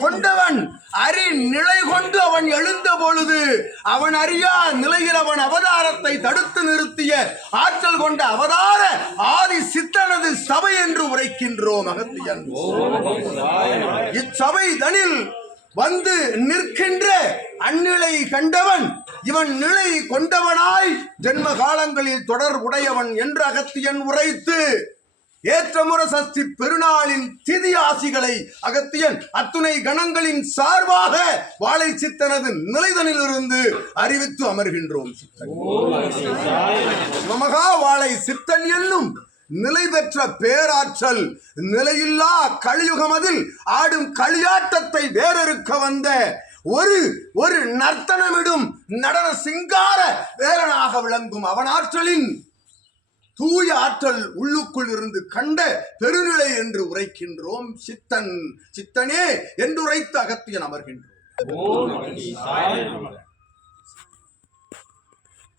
கொண்டவன் அறி நிலை கொண்டு அவன் எழுந்த பொழுது அவன் அறியா நிலையில் அவன் அவதாரத்தை தடுத்து நிறுத்திய ஆற்றல் கொண்ட அவதார ஆதி சித்தனது சபை என்று உரைக்கின்றோம் அகத்தியன். இச்சபை தனில் வந்து நிற்கின்ற அந்நிலை கண்டவன் இவன் நிலை கொண்டவனாய் ஜென்ம காலங்களில் தொடர்புடையவன் என்று அகத்தியன் உரைத்து ஏற்றமுற சஷ்டி பெருநாளின் திதி ஆசிகளை அகத்தியன் அத்துணை கணங்களின் சார்பாக வாழை சித்தனது நிலைதனிலிருந்து அறிவித்து அமர்கின்றோம் சித்தன். வாழை சித்தன் என்னும் நிலை பெற்ற பேராற்றல் நிலையில்லா கலியுகமதில் ஆடும் களியாட்டத்தை வேறறுக்க வந்த ஒரு ஒரு நர்த்தனமிடும் நடன சிங்கார வேலனாக விளங்கும் அவன் ஆற்றலின் தூய ஆற்றல் உள்ளுக்குள் இருந்து கண்ட பெருநிலை என்று உரைக்கின்றோம். சித்தன் சித்தனே என்று உரைத்து அகத்தியன் அமர்கின்றோம்.